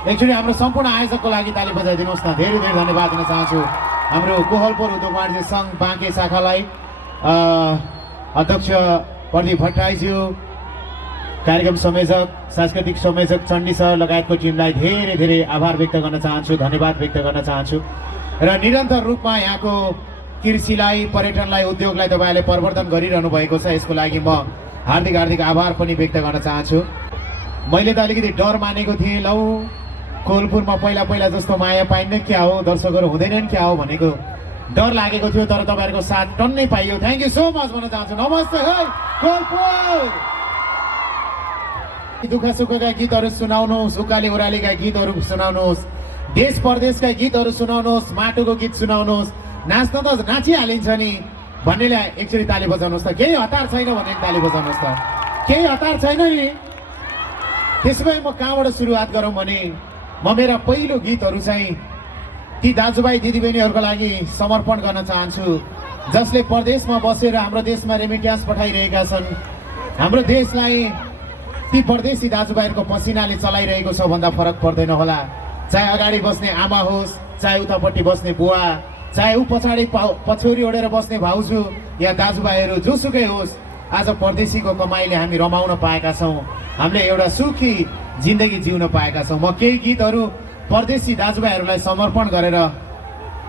एकचोटि हाम्रो सम्पूर्ण आयोजकको लागि ताली बजाइदिनुहोस् न। धेरै धेरै धन्यवाद दिन चाहन्छु हाम्रो कोहलपुर उद्योग वाणिज्य सङ्घ बाँके शाखालाई, अध्यक्ष प्रदीप भट्टराईज्यू, कार्यक्रम संयोजक सांस्कृतिक संयोजक चण्डी सर लगायतको टिमलाई धेरै धेरै आभार व्यक्त गर्न चाहन्छु, धन्यवाद व्यक्त गर्न चाहन्छु। र निरन्तर रूपमा यहाँको कृषिलाई, पर्यटनलाई, उद्योगलाई तपाईँले प्रवर्धन गरिरहनु भएको छ, यसको लागि म हार्दिक हार्दिक आभार पनि व्यक्त गर्न चाहन्छु। मैले त अलिकति डर मानेको थिएँ, लौ कोहलपुरमा पहिला पहिला जस्तो माया पाइन्न क्या हो, दर्शकहरू हुँदैनन् क्या हो भनेको डर लागेको थियो, तर तपाईँहरूको साथ टन्नै पाइयो। थ्याङ्क यू सो मच भन्न चाहन्छु। नमस्ते है कोहलपुर। दुःख सुखका गीतहरू सुनाउनुहोस्, उकाली ओह्रालीका गीतहरू सुनाउनुहोस्, देश परदेशका गीतहरू सुनाउनुहोस्, माटोको गीत सुनाउनुहोस्। नाच्न त नाचिहालिन्छ नि भन्नेलाई एकचोटि ताली बजाउनुहोस् त। केही हतार छैन भने ताली बजाउनुहोस् त। केही हतार छैन नि। त्यसो भए म कहाँबाट सुरुवात गरौँ भने म मेरा पहिलो गीतहरू चाहिँ ती दाजुभाइ दिदीबहिनीहरूको लागि समर्पण गर्न चाहन्छु, जसले परदेशमा बसेर हाम्रो देशमा रेमिट्यान्स पठाइरहेका छन्। हाम्रो देशलाई ती परदेशी दाजुभाइहरूको पसिनाले चलाइरहेको छ भन्दा फरक पर्दैन होला। चाहे अगाडि बस्ने आमा होस्, चाहे उतापट्टि बस्ने बुवा, चाहे ऊ पछाडि पछौरी ओढेर बस्ने भाउजू या दाजुभाइहरू, जोसुकै होस्, आज परदेशीको कमाइले हामी रमाउन पाएका छौँ, हामीले एउटा सुखी जिन्दगी जिउन पाएका छौँ। म केही गीतहरू परदेशी दाजुभाइहरूलाई समर्पण गरेर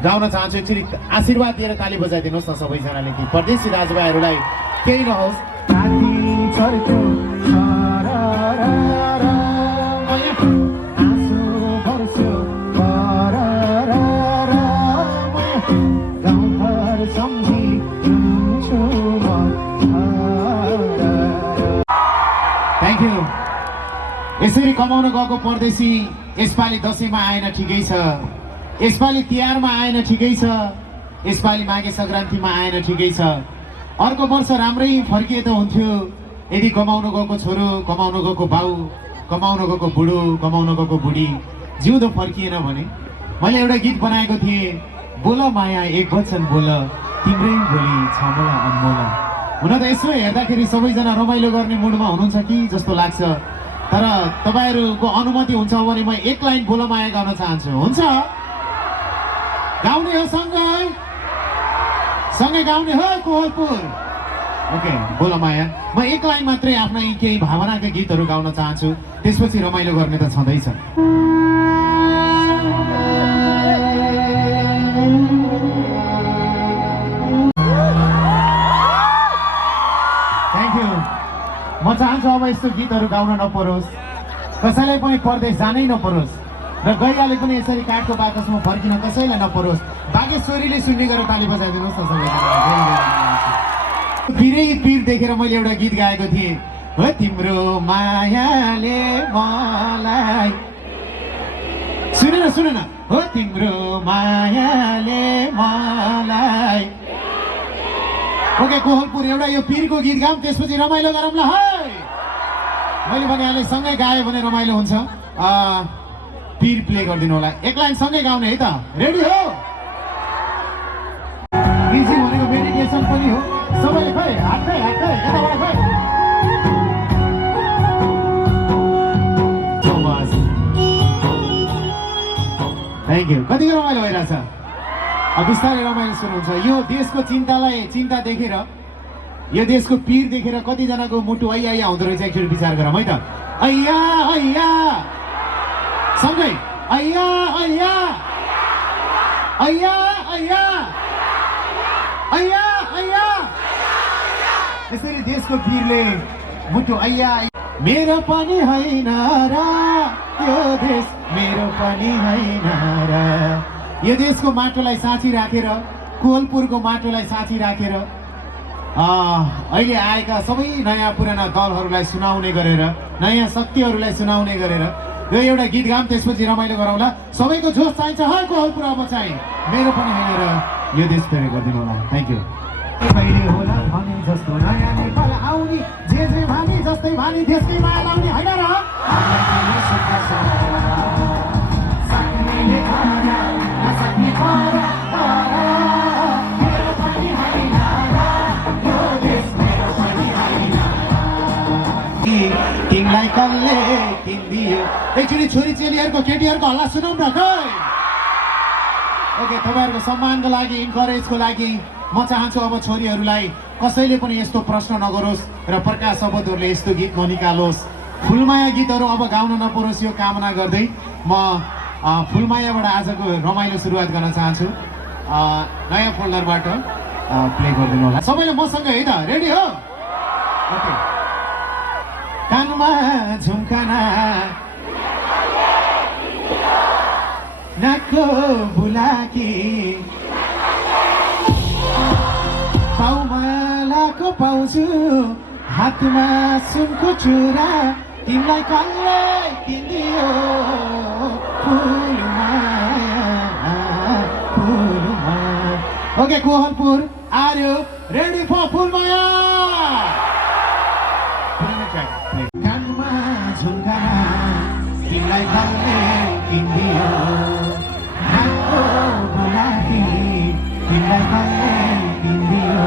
गाउन चाहन्छु। एकचोटि आशीर्वाद दिएर ताली बजाइदिनुहोस् न सबैजनाले। ती परदेशी दाजुभाइहरूलाई केही नहोस्। Thank you. यसरी कमाउन गएको परदेशी यसपालि दसैँमा आएन ठिकै छ, यसपालि तिहारमा आएन ठिकै छ, यसपालि माघे सङ्क्रान्तिमा आएन ठिकै छ। अर्को वर्ष राम्रै फर्किए त हुन्थ्यो यदि कमाउन गएको छोरो, कमाउन गएको बाउ, कमाउन गएको बुढो, कमाउन गएको बुढी जिउँदो फर्किएन भने। मैले एउटा गीत बनाएको थिएँ, बोल माया एक वचन बोल, तिम्रै बोली छ मलाई अनमोल। हुन त यसो हेर्दाखेरि सबैजना रमाइलो गर्ने मुडमा हुनुहुन्छ कि जस्तो लाग्छ, तर तपाईँहरूको अनुमति हुन्छ भने म एक लाइन बोल माया गाउन चाहन्छु। हुन्छ? गाउने हो सँगै? सँगै गाउने हो कोहलपुर? ओके, बोल माया। म एक लाइन मात्रै आफ्नै केही भावनाका गीतहरू गाउन चाहन्छु, त्यसपछि रमाइलो गर्ने त छँदैछ। Thank you. म चाहन्छु अब यस्तो गीतहरू गाउन नपरोस्, कसैलाई पनि परदेश जानै नपरोस्, र गइहाले पनि यसरी काठको बाकसमा फर्किन कसैलाई नपरोस्। बागेश्वरीले सुन्ने गरेर ताली बजाइदिनुहोस् न सबैजना। पिरै पिर देखेर मैले एउटा गीत गाएको थिएँ, हो तिम्रो मायाले मलाई, सुन न, हो तिम्रो मायाले मलाई। ओके कोहलपुर, एउटा यो पिरको गीत गाऊँ, त्यसपछि रमाइलो गरौँ ल है। मैले भनिहालेँ सँगै गायो भने रमाइलो हुन्छ। पिर प्ले गरिदिनु होला, एक लाइन सँगै गाउने है त। रेडी हो? इजी भनेको मेडिटेसन पनि हो। सबैले खै हात खै यताबाट खै। Thank you. कतिको रमाइलो भइरहेछ? बिस्तारै रमाइलो सुरु हुन्छ। यो देशको चिन्ता देखेर, यो देशको पीर देखेर कतिजनाको मुटु ऐया हुँदो रहेछ, एकचोटि विचार गरौँ है त। ऐया ऐया सँगै, ऐया ऐया ऐया ऐया ऐया ऐया। यसरी देशको पीरले मुटु ऐया। मेरो पनि होइन र यो देश, मेरो पनि होइन र। यो देशको माटोलाई साँची राखेर, कोहलपुरको माटोलाई साँची राखेर अहिले आएका सबै नयाँ पुराना दलहरूलाई सुनाउने गरेर, नयाँ शक्तिहरूलाई सुनाउने गरेर यो एउटा गीत गाऊँ, त्यसपछि रमाइलो गरौँला। सबैको जोस चाहिन्छ है कोहलपुर अब चाहिँ। मेरो पनि होइन र यो देश फेरि गरिदिनु होला। Thank you. होला भने जस्तो नयाँ नेपाल आउने, जे भानी जस्तै भानी देशकै माया लाउने होइन र। तिमीलाई कसले किनिदियो एकचोटि छोरी चेलीहरूको केटीहरूको हल्ला सुनौँ न खै। ओके, तपाईँहरूको सम्मानको लागि, इन्करेजको लागि म चाहन्छु अब छोरीहरूलाई कसैले पनि यस्तो प्रश्न नगरोस् र प्रकाश शब्दहरूले यस्तो गीत ननिकालोस्। फुलमाया गीतहरू अब गाउन नपरोस् यो कामना गर्दै म फुलमायाबाट आजको रमाइलो सुरुवात गर्न चाहन्छु। नयाँ फोल्डरबाट प्ले गरिदिनु होला सबैले मसँग है त, रेडी हो? ओके। कानमा झुम्काना नाकको बुलाकी पाउमालाको पाउँछु हातमा सुनको चुरा तिमीलाई कसले किनिदियो Phulmaya. Okay, Kohalpur, are you ready for Phulmaya? कानमा झुम्काना तिमीलाई कसले किनिदियो हातको बुलाकी तिमीलाई कसले किनिदियो।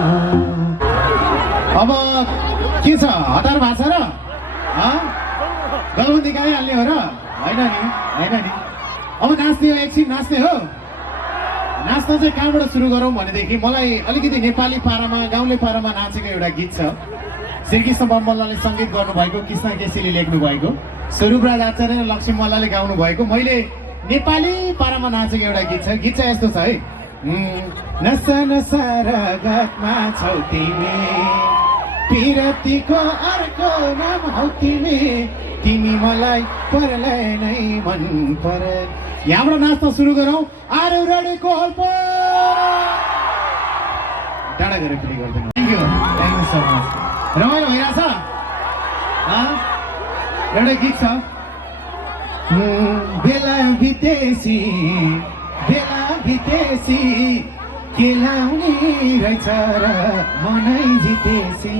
अब के छ, हतार भएको छ र? गलबन्दी गाइहाल्ने हो र? होइन नि। अब नाच्ने हो, एकछिन नाच्ने हो। नाच्न चाहिँ कहाँबाट सुरु गरौँ भनेदेखि मलाई अलिकति नेपाली पारामा, गाउँले पारामा नाचेको एउटा गीत छ। श्रीकृष्ण बमल्लाले सङ्गीत गर्नुभएको, कृष्ण केसीले लेख्नु भएको, स्वरूपराज आचार्य र लक्ष्मी मल्लले गाउनु भएको, मैले नेपाली पारामा नाचेको एउटा गीत छ। गीत चाहिँ यस्तो छ है। नसा नसा रगतमा छौ तिमी, पिरतीको अर्को नाम हौ तिमी, तिमी मलाई परलाई नै मन पर। यहाँबाट नाच्न सुरु गरौँ। आरु रेडी कोहलपुर? टाढा गएर प्ले गरिदिनु। Thank you so much. रमाइलो भइरहेछ? एउटा गीत छ। बेला बितेसी के लाउने रहेछ र मनै जितेसी,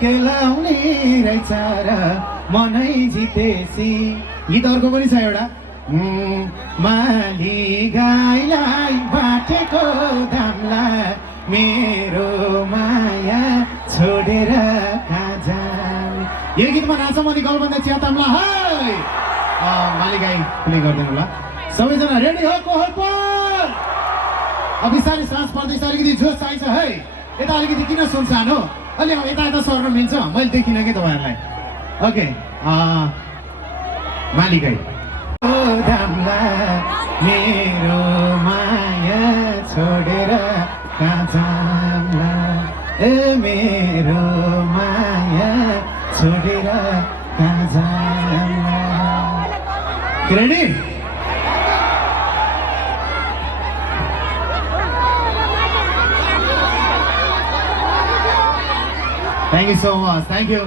के लाउने रहेछ र मनै जितेसी। गीत अर्को पनि छ एउटा। माली गाईलाई बाटेको दामला मेरो माया छोडेर कहाँ जान। यो गीतमा नाचौँ अनि गलबन्दी च्यातामला है। माली गाई प्ले गरिदिनु होला सबैजना। रेडी हो कोहलपुर? अब बिस्तारै सास पर्दैछ, अलिकति जोस चाहिन्छ है। यता अलिकति किन सुनसान हो, अलि यता यता सर्न मिल्छ, मैले देखिनँ कि तपाईँहरूलाई। ओके, माली गाई। मेरो माया छोडेर कहाँ जाम्ला, मेरो माया छोडेर कहाँ जाम्ला। Ready? Thank you so much. Thank you.